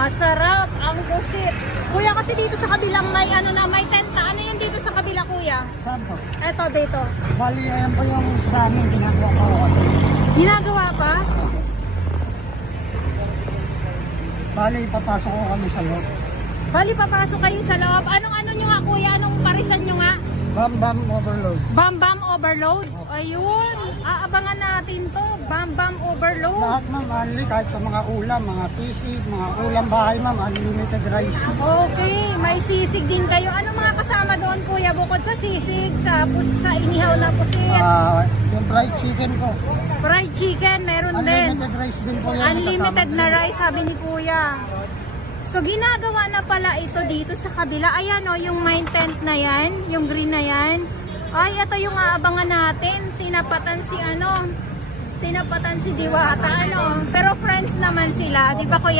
Masarap ang pusit. Kuya, kasi dito sa kabilang may may tent na. Ano yung dito sa kabila, kuya? Saan po? Eto, dito. Bali, ayan po yung sa amin, ginagawa ko kasi. Ginagawa pa? Bali, papasok ko kami sa loob. Bali, papasok kayo sa loob. Anong nyo nga, kuya? Anong parisan nyo nga? Bam Bam Overload. Bam Bam Overload? Ayun. Aabangan natin to. Bam Bam Overload. Lahat ma'am, only kahit sa mga ulam, mga sisig, mga ulam bahay ma'am, unlimited rice. Okay, may sisig din kayo. Anong mga kasama doon, kuya? Bukod sa sisig, sa inihaw na pusit. Yung fried chicken po. Fried chicken, meron din. Unlimited rice din po yan. Unlimited na rice, sabi ni kuya. So, ginagawa na pala ito dito sa kabila. Ayan o, yung main tent na yan, yung green na yan. Ay, ito yung aabangan natin. Tinapatan si Diwata, Pero friends naman sila, di ba kuya?